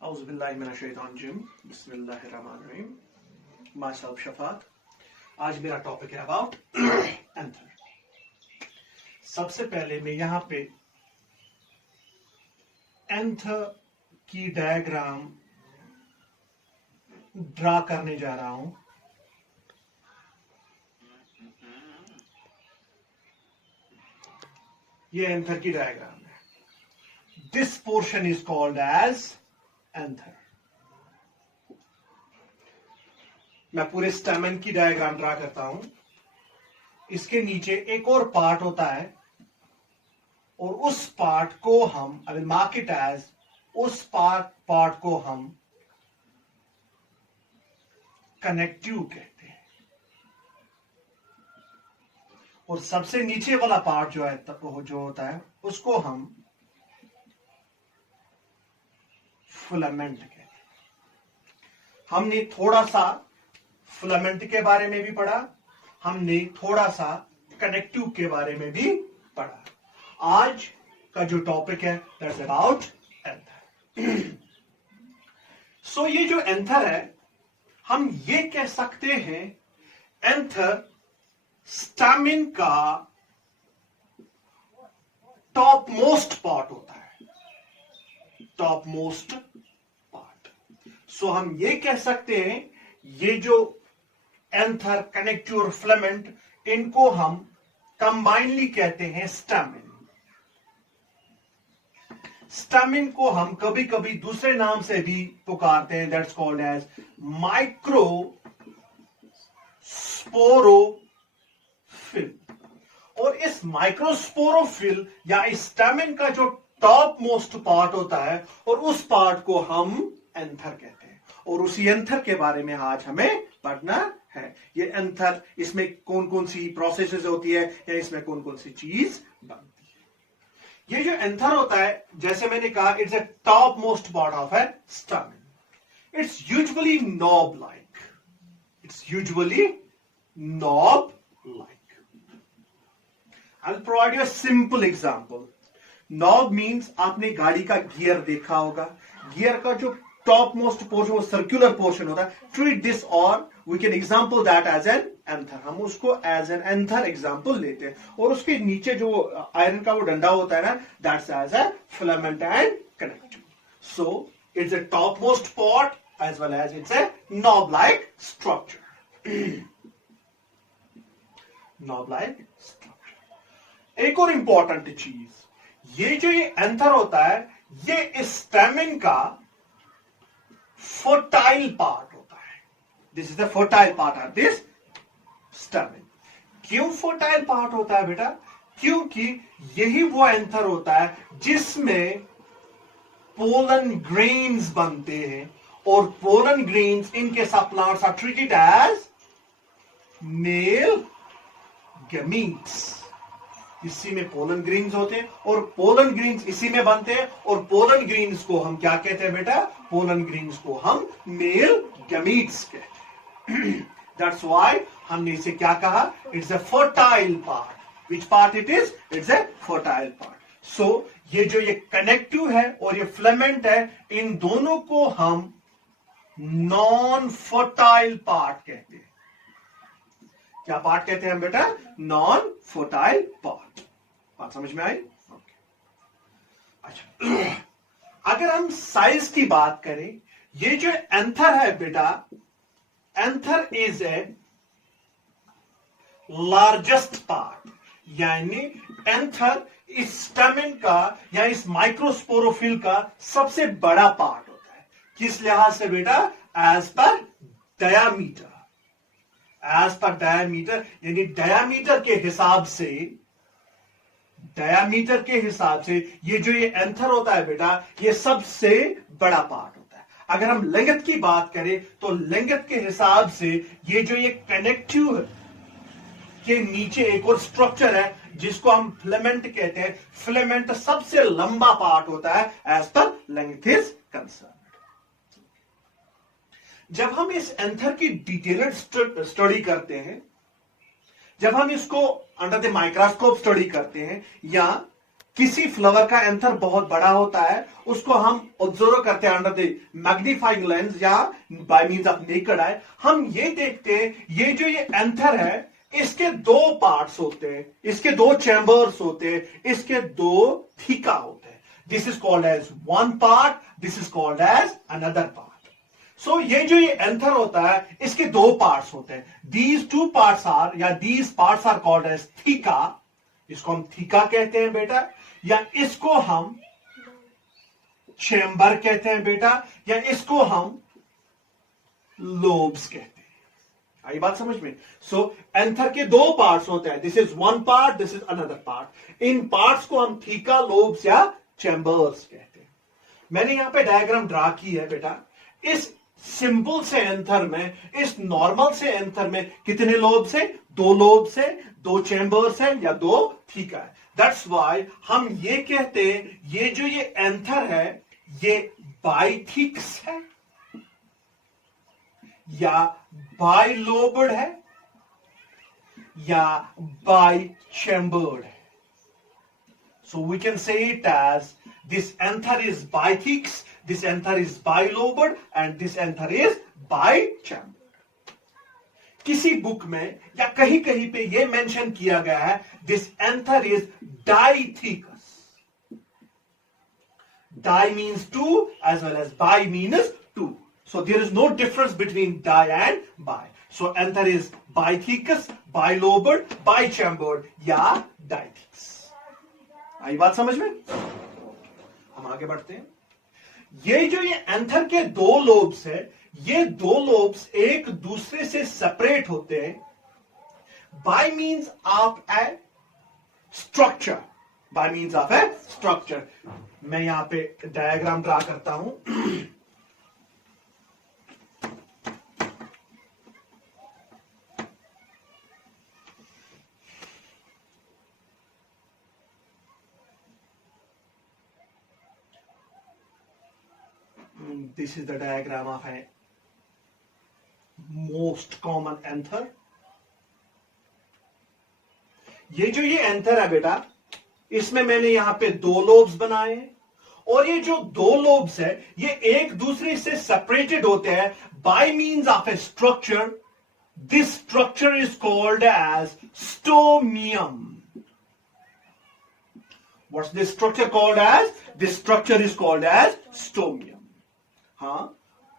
बिस्मिल्लाहिर्रहमानिर्रहीम। माइसेल्फ शफात। आज मेरा टॉपिक है अबाउट एंथर। सबसे पहले मैं यहां पे एंथर की डायग्राम ड्रा करने जा रहा हूं। ये एंथर की डायग्राम है। This portion is called as anther. मैं पूरे स्टेमन की डायग्राम ड्रा करता हूं। इसके नीचे एक और पार्ट होता है और उस पार्ट को हम I will mark it as, उस पार्ट को हम कनेक्टिव कहते हैं और सबसे नीचे वाला पार्ट जो होता है उसको हम फिलामेंट कहते हैं। हमने थोड़ा सा फिलामेंट के बारे में भी पढ़ा, हमने थोड़ा सा कनेक्टिव के बारे में भी पढ़ा। आज का जो टॉपिक है दैट्स अबाउट एंथर। सो ये जो एंथर है, हम ये कह सकते हैं एंथर स्टैमिन का टॉप मोस्ट पार्ट होता है। Top most part. सो हम ये कह सकते हैं ये जो एंथर, कनेक्टिव और फिलामेंट, इनको हम कंबाइनली कहते हैं स्टैमिन। स्टैमिन को हम कभी कभी दूसरे नाम से भी पुकारते हैं, दैट्स कॉल्ड एज माइक्रोस्पोरोफिल। और इस माइक्रोस्पोरोफिल या इस स्टैमिन का जो टॉप मोस्ट पार्ट होता है और उस पार्ट को हम एंथर कहते हैं और उसी एंथर के बारे में आज हमें पढ़ना है। ये एंथर, इसमें कौन कौन सी प्रोसेसेस होती है या इसमें कौन कौन सी चीज बनती है। ये जो एंथर होता है, जैसे मैंने कहा, it's a top most part of a stamen. It's usually knob like. I will provide you a simple example. Knob means, आपने गाड़ी का गियर देखा होगा। गियर का जो टॉप मोस्ट पोर्शन, वो सर्कुलर पोर्शन होता है। ट्रीट दिस और we can example that as an anther. हम उसको एज एन एंथर एग्जांपल लेते हैं और उसके नीचे जो आयरन का वो डंडा होता है ना, that's as a filament and connective. So it's a top most part as well as it's a knob like structure. Knob like structure. एक और इंपॉर्टेंट चीज, ये जो ये एंथर होता है, ये इस स्टैमिन का फर्टाइल पार्ट होता है। This is the fertile part of this stamen. क्यों फर्टाइल पार्ट होता है बेटा? क्योंकि यही वो एंथर होता है जिसमें पोलन ग्रेन्स बनते हैं और pollen grains in case of plants are treated as male gametes. इसी में पोलन ग्रेन्स होते हैं और पोलन ग्रेन्स इसी में बनते हैं और पोलन ग्रेन्स को हम क्या कहते हैं बेटा? पोलन ग्रेन्स को हम मेल गैमीट्स कहते हैं। दैट्स व्हाई हमने इसे क्या कहा? It's a fertile part. Which part it is? It's a fertile part. So ये जो ये कनेक्टिव है और ये फिलामेंट है, इन दोनों को हम नॉन फर्टाइल पार्ट कहते हैं। क्या पार्ट कहते हैं हम बेटा? Non fertile part. बात समझ में आई? ओके। अच्छा, अगर हम साइज की बात करें, ये जो एंथर है बेटा, anther is a largest part. यानी एंथर इस स्टैमिन का या इस माइक्रोस्पोरोफिल का सबसे बड़ा पार्ट होता है। किस लिहाज से बेटा? एज पर डायामीटर। एज पर डायामीटर, यानी डायामीटर के हिसाब से ये जो ये एंथर होता है बेटा, ये सबसे बड़ा पार्ट होता है। अगर हम लेंथ की बात करें तो लेंथ के हिसाब से ये जो ये कनेक्टिव के नीचे एक और स्ट्रक्चर है जिसको हम फिलामेंट कहते हैं। फिलामेंट सबसे लंबा पार्ट होता है as per length is concern. जब हम इस एंथर की डिटेल्ड स्टडी करते हैं, जब हम इसको अंडर द माइक्रोस्कोप स्टडी करते हैं या किसी फ्लावर का एंथर बहुत बड़ा होता है, उसको हम ऑब्जर्व करते हैं अंडर द मैग्नीफाइंग लेंस या bye means of naked eye. हम ये देखते हैं ये जो ये एंथर है इसके दो पार्ट्स होते हैं, इसके दो चैम्बर्स होते हैं, इसके दो थीका होते हैं। This is called as one part, this is called as another part. So ये जो ये एंथर होता है इसके दो पार्ट्स होते हैं। दीज टू पार्ट्स आर या these parts are called as theca. इसको हम थीका कहते हैं बेटा, या इसको हम चैम्बर कहते हैं बेटा, या इसको हम लोब्स कहते हैं। आई बात समझ में? सो एंथर के दो पार्ट्स होते हैं, this is one part, this is another part. In parts को हम थीका, लोब्स या चैम्बर्स कहते हैं। मैंने यहां पे डायग्राम ड्रा की है बेटा। इस सिंपल से एंथर में, इस नॉर्मल से एंथर में कितने लोब्स है? दो लोब्स है, दो चैम्बर्स है या दो थीका है। दैट्स वाई हम ये कहते हैं ये जो ये एंथर है ये बाइथिक्स है या बाइलोबड है या बाइचैम्बर्ड है। So we can say it as this anther is bithecs, this anther is bilobed and this anther is bichambered. किसी बुक में या कहीं कहीं पे ये मेंशन किया गया है this anther is dithecous. Di means two as well as bi means two. So there is no difference between di and bi. So anther is bithecous, bilobed, bichambered या dithecous. आई बात समझ में? हम आगे बढ़ते हैं। ये जो ये एंथर के दो लोब्स है, ये दो लोब्स एक दूसरे से सेपरेट होते हैं by means of a structure. Bye means of a structure. मैं यहां पे डायग्राम ड्रा करता हूं। This is the diagram of a most common anther. ये जो ये एंथर है बेटा, इसमें मैंने यहां पे दो लोब्स बनाए हैं और ये जो दो लोब्स है ये एक दूसरे से सेपरेटेड होते हैं by means of a structure. This structure is called as stomium. What's this structure called as? This structure is called as stomium. हाँ,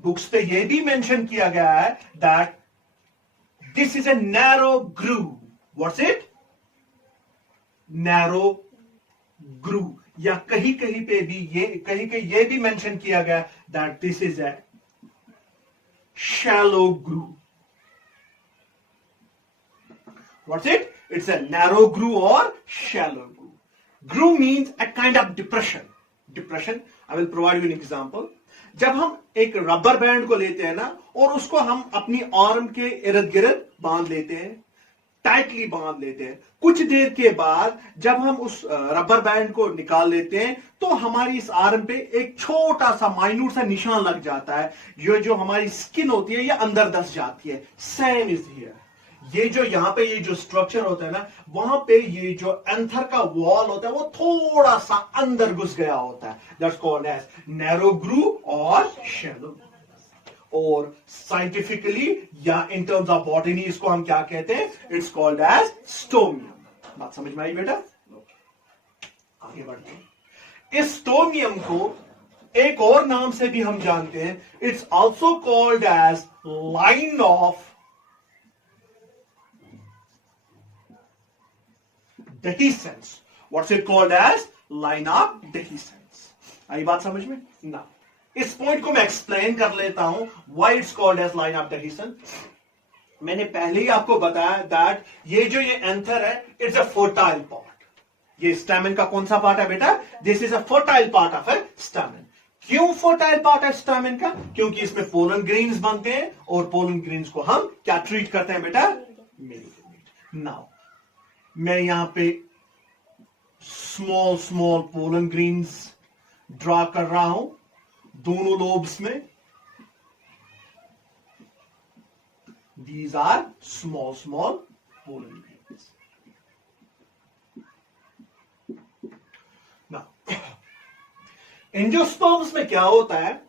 बुक्स पे ये भी मेंशन किया गया है that this is a narrow groove. What's it? Narrow groove. या कहीं कहीं पे भी ये भी मेंशन किया गया that this is a shallow groove. What's it? It's a narrow groove और shallow groove. Groove means a kind of depression. I will provide you an example. जब हम एक रबर बैंड को लेते हैं ना और उसको हम अपनी आर्म के इर्द गिर्द बांध लेते हैं, टाइटली बांध लेते हैं, कुछ देर के बाद जब हम उस रबर बैंड को निकाल लेते हैं तो हमारी इस आर्म पे एक छोटा सा माइन्यूट सा निशान लग जाता है। ये जो हमारी स्किन होती है ये अंदर धंस जाती है। Same is here. ये जो यहां पे ये जो स्ट्रक्चर होता है ना, वहां पे ये जो एंथर का वॉल होता है वो थोड़ा सा अंदर घुस गया होता है। That's called as narrow groove और शैलो। और साइंटिफिकली या इन टर्म्स ऑफ बॉटनी इसको हम क्या कहते हैं? It's called as stomium. बात समझ में आई बेटा? आगे बढ़ते हैं। इस स्टोमियम को एक और नाम से भी हम जानते हैं। It's also called as line of dehiscence. What's it called as? Line of dehiscence. आई बात समझ में ना? इस पॉइंट को मैं एक्सप्लेन कर लेता हूं why it's called as line of dehiscence. मैंने पहले ही आपको बताया दैट ये जो ये एंथर है इट्स अ फर्टाइल पार्ट। ये स्टैमेन का कौन सा पार्ट है बेटा? This is a fertile part of A stamen. क्यों फर्टाइल पार्ट है स्टैमेन का? क्योंकि इसमें पोलन ग्रेन्स बनते हैं और पोलन ग्रेन्स को हम क्या ट्रीट करते हैं बेटा? नाउ मैं यहां पे स्मॉल पोलन ग्रेन्स ड्रा कर रहा हूं दोनों लोब्स में। These are small pollen grains. Angiosperms में क्या होता है,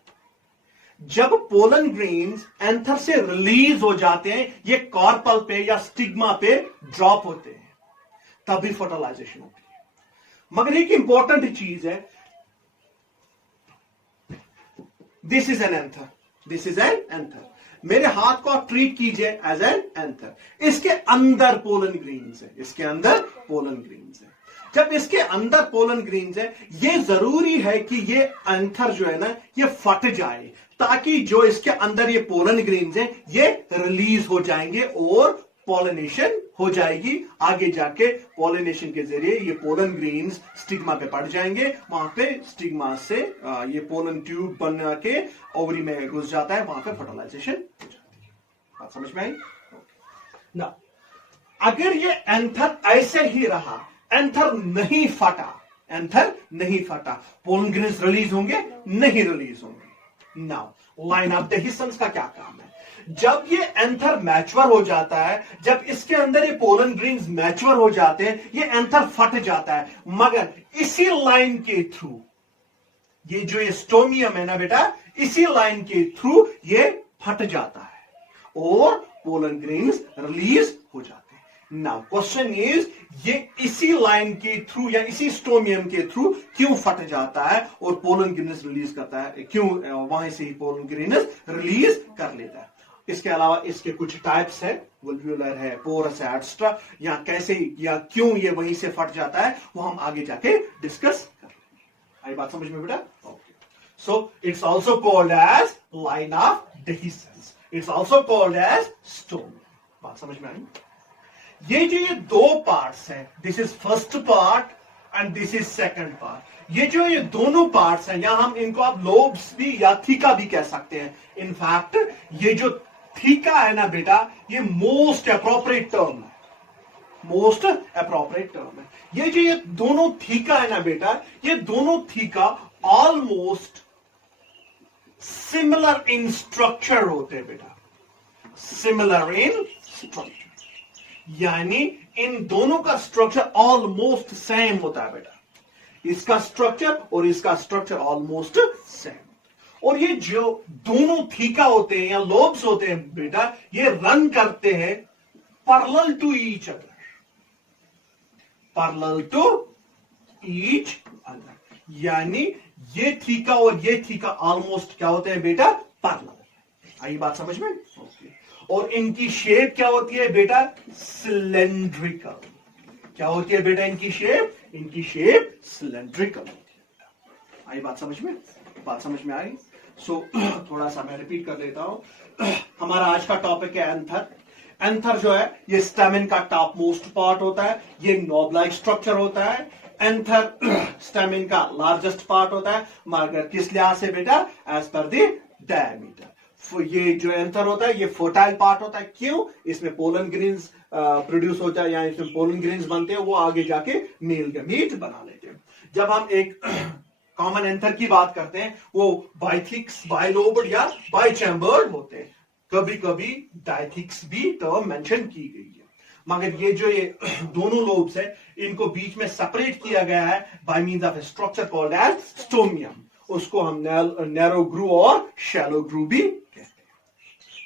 जब पोलन ग्रेन्स एंथर से रिलीज हो जाते हैं, ये कार्पल पे या स्टिग्मा पे ड्रॉप होते हैं, तभी फर्टिलाइजेशन होती है। मगर एक इंपॉर्टेंट चीज है, this is an anther, this is an anther. मेरे हाथ को आप ट्रीट कीजिए एज एन एंथर। इसके अंदर पोलन ग्रेन्स है, इसके अंदर पोलन ग्रेन्स है। जब इसके अंदर पोलन ग्रेन्स है, ये जरूरी है कि ये एंथर जो है ना, ये फट जाए, ताकि जो इसके अंदर ये पोलन ग्रेन्स है, ये रिलीज हो जाएंगे और पॉलिनेशन हो जाएगी। आगे जाके पॉलिनेशन के जरिए ये पोलन ग्रेन्स स्टिग्मा पे पड़ जाएंगे, वहां पे स्टिग्मा से ये पोलन ट्यूब बन के ओवरी में घुस जाता है, वहां पे फर्टिलाइजेशन हो जाती है। बात समझ में आई ना? अगर ये एंथर ऐसे ही रहा, एंथर नहीं फटा, एंथर नहीं फटा, पोलन ग्रेन्स रिलीज होंगे? नहीं रिलीज होंगे। नाउ लाइन ऑफ डेहिसेंस का क्या काम है? जब ये एंथर मैच्योर हो जाता है, जब इसके अंदर ये पोलन ग्रेन्स मैच्योर हो जाते हैं, ये एंथर फट जाता है, मगर इसी लाइन के थ्रू, ये जो ये स्टोमियम है ना बेटा, इसी लाइन के थ्रू ये फट जाता है और पोलन ग्रेन्स रिलीज हो जाते हैं। नाउ क्वेश्चन इज, ये इसी लाइन के थ्रू या इसी स्टोमियम के थ्रू क्यों फट जाता है और पोलन ग्रेन्स रिलीज करता है? क्यों वहां से ही पोलन ग्रेन्स रिलीज कर लेता है? इसके अलावा इसके कुछ टाइप्स है, वल्व्यूलर है, पोरस है, एटस्ट्रा, या कैसे या क्यों ये वहीं से फट जाता है, वो हम आगे जाके डिस्कस कर लेंगे। आई बात समझ में बेटा? Okay. So it's also called as line of dehiscence, it's also called as stome. बात समझ में आई? ये जो ये दो पार्ट्स हैं, this is first part and this is second part. ये जो ये दोनों पार्ट्स हैं, यहां हम इनको आप लोब्स भी या थीका भी कह सकते हैं। इनफैक्ट ये जो थीका है ना बेटा, ये मोस्ट अप्रोप्रिएट टर्म है, मोस्ट अप्रोप्रिएट टर्म है। ये जो ये दोनों थीका है ना बेटा, ये दोनों theca almost similar in structure होते हैं बेटा, सिमिलर इन स्ट्रक्चर, यानी इन दोनों का स्ट्रक्चर ऑलमोस्ट सेम होता है बेटा। इसका स्ट्रक्चर और इसका स्ट्रक्चर ऑलमोस्ट सेम। और ये जो दोनों थीका होते हैं या लोब्स होते हैं बेटा, ये रन करते हैं parallel to each other, parallel to each other, यानी ये थीका और ये थीका ऑलमोस्ट क्या होते हैं बेटा? पैरेलल। आई बात समझ में? ओके। और इनकी शेप क्या होती है बेटा? सिलेंड्रिकल। क्या होती है बेटा इनकी शेप? इनकी शेप सिलेंड्रिकल होती है। आई बात समझ में? बात समझ में आई? सो थोड़ा सा मैं रिपीट कर लेता हूं। हमारा आज का टॉपिक है एंथर। एंथर जो है ये स्टेमिन का टॉप मोस्ट पार्ट होता है, ये नॉब लाइक स्ट्रक्चर होता है। एंथर स्टेमिन का लार्जेस्ट पार्ट होता है, मगर किस लिहाज से बेटा? एज पर द डायमीटर। ये जो एंथर होता है ये फर्टाइल पार्ट होता है। क्यों? इसमें पोलन ग्रेन्स प्रोड्यूस होता है, या इसमें पोलन ग्रेन्स बनते हैं, वो आगे जाके मेल गमीट बना लेते हैं। जब हम एक कॉमन एंथर की बात करते हैं, वो बाइथिक्स, बाइलोब्ड या बाइचैम्बर्ड होते हैं। कभी कभी डायथिक्स भी टर्म मेंशन की गई है, मगर ये जो ये दोनों लोब्स है, इनको बीच में सेपरेट किया गया है by means of a structure called as stomium. उसको हम नैरो ग्रू और शैलो ग्रू भी कहते हैं।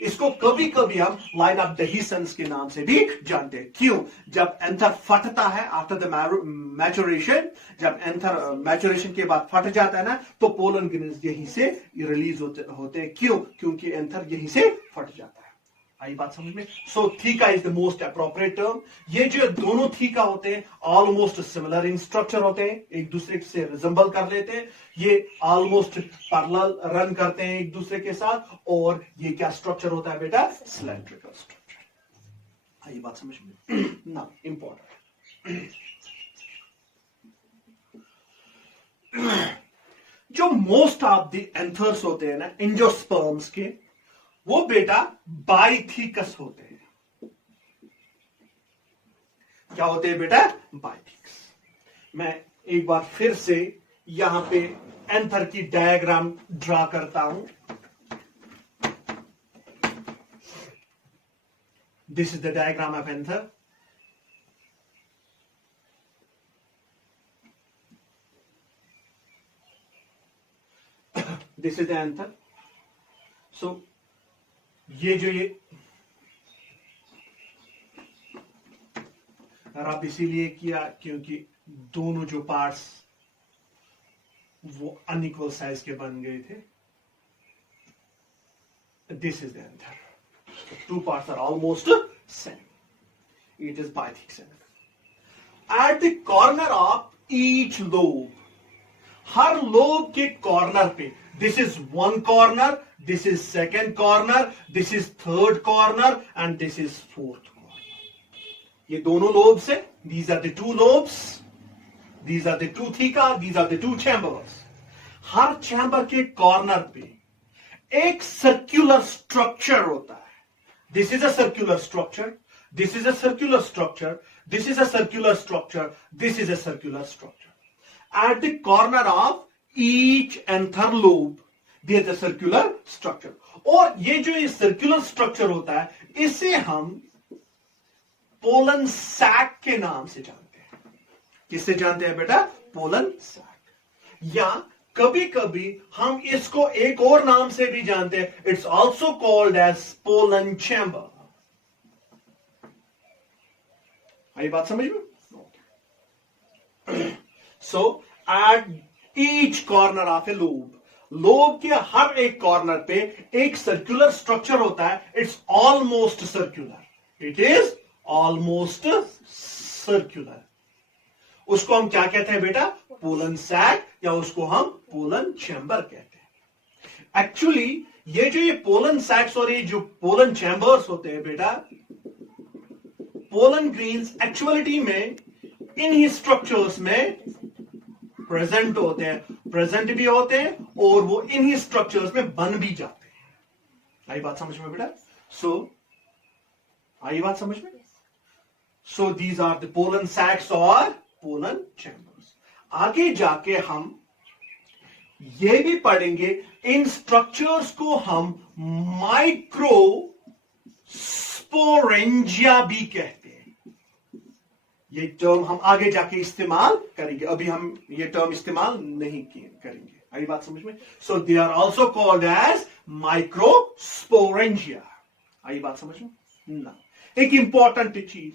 इसको कभी कभी हम लाइन ऑफ डेहिसेंस के नाम से भी जानते हैं। क्यों? जब एंथर फटता है आफ्टर द मैचुरेशन, जब एंथर मैचुरेशन के बाद फट जाता है ना, तो पोलन ग्रेन्स यहीं से रिलीज होते हैं। क्यों? क्योंकि एंथर यहीं से फट जाता है। आई बात समझ में? So theca is the most appropriate term. ये जो दोनों थीका होते हैं ऑलमोस्ट सिमिलर इन स्ट्रक्चर होते हैं, एक दूसरे से रिजेंबल कर लेते हैं, ये ऑलमोस्ट पैरेलल रन करते हैं एक दूसरे के साथ, और ये क्या स्ट्रक्चर होता है बेटा? Cylindrical structure. आई बात समझ में? ना इंपॉर्टेंट। जो मोस्ट ऑफ द एंथर्स होते हैं ना एंजियोस्पर्म्स के, वो बेटा बाइथिकस होते हैं। क्या होते हैं बेटा? बाइथिकस। मैं एक बार फिर से यहां पे एंथर की डायग्राम ड्रा करता हूं। This is the diagram of anther. This is the anther. So ये रब इसीलिए किया क्योंकि दोनों जो पार्ट्स वो अनइक्वल साइज के बन गए थे. This is the anther. Two parts are almost same. It is bythex center. At the corner of each lobe, her lobe के कॉर्नर पे, this is one corner, this is second corner, this is third corner, and this is fourth corner. ये दोनों lobes है. These are the two lobes. These are the two theca. These are the two chambers. Her chamber के corner पे एक circular structure होता है. This is a circular structure. This is a circular structure. This is a circular structure. This is a circular structure. At the corner of each anther lobe, there is a circular structure. और ये जो ये circular structure होता है, इसे हम pollen sac के नाम से जानते हैं. किससे जानते हैं बेटा? Pollen sac. या कभी कभी हम इसको एक और नाम से भी जानते हैं. It's also called as pollen chamber. आई बात समझ में? So at each corner of a lobe, lobe के हर एक कॉर्नर पे एक सर्कुलर स्ट्रक्चर होता है. It's almost circular. It is almost circular. उसको हम क्या कहते हैं बेटा? पोलन सैक, या उसको हम पोलन चैम्बर कहते हैं. एक्चुअली ये पोलन सैक्स और ये जो पोलन चैम्बर्स होते हैं बेटा, पोलन ग्रीन्स एक्चुअलिटी में इन ही स्ट्रक्चर्स में प्रेजेंट होते हैं, प्रेजेंट भी होते हैं और वो इन ही स्ट्रक्चर्स में बन भी जाते हैं. आई बात समझ में बेटा? आई बात समझ में? So these are the pollen sacs और पोलन चैम्बर्स. आगे जाके हम ये भी पढ़ेंगे, इन स्ट्रक्चर्स को हम माइक्रो स्पोरेंजिया भी कहते हैं. ये टर्म हम आगे जाके इस्तेमाल करेंगे, अभी हम ये टर्म इस्तेमाल नहीं करेंगे. आई बात समझ में? So they are also called as micro sporangia. आई बात समझ में ना? एक इंपॉर्टेंट चीज,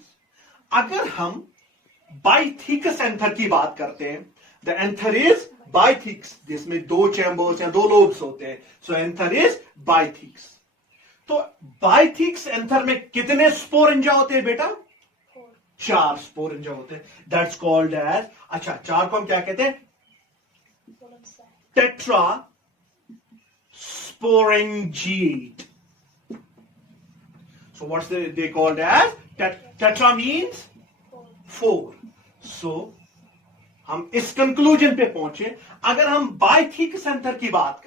अगर हम बाइथिकस एंथर की बात करते हैं, द एंथर इज बाइथिक्स, जिसमें दो चैम्बर्स या दो लोब्स होते हैं. So anther is bithecous. तो बाइथिक्स एंथर में कितने स्पोरेंजा होते हैं बेटा? 4 स्पोरेंजा होते हैं. दैट्स कॉल्ड एज, अच्छा 4 को हम क्या कहते हैं? Tetra sporangiate. So what's they called as? Tetra means 4. सो हम इस कंक्लूजन पे पहुंचे, अगर हम बाइथिकस एंथर की बात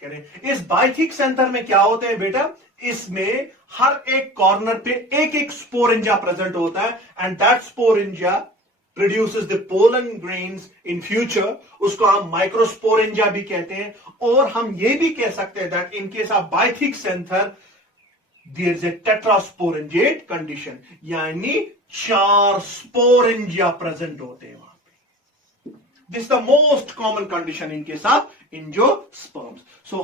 करें, इस बाइथिकस एंथर में क्या होता है बेटा? इसमें हर एक कॉर्नर पे एक एक स्पोरेंजा प्रेजेंट होता है, and that sporangia produces the pollen grains in future. उसको हम माइक्रोस्पोरेंजा भी कहते हैं. और हम ये भी कह सकते हैं that in case of bithecous anther there is a tetrasporangiate condition, यानी 4 स्पोरेंजिया प्रेजेंट होते हैं वहां पे. This is the most common condition in case of angiosperms. So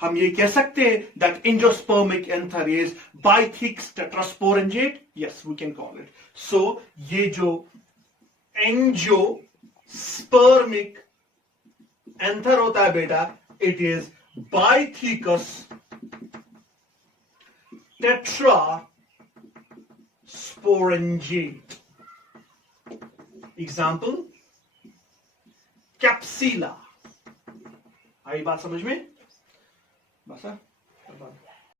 हम ये कह सकते हैं that angiospermic anther is bithecous tetrasporangiate. Yes, we can call it. So ये जो एंजियोस्पर्मिक एंथर होता है बेटा, it is bithecous tetrasporangiate. Example, capsula. आई बात समझ में? बस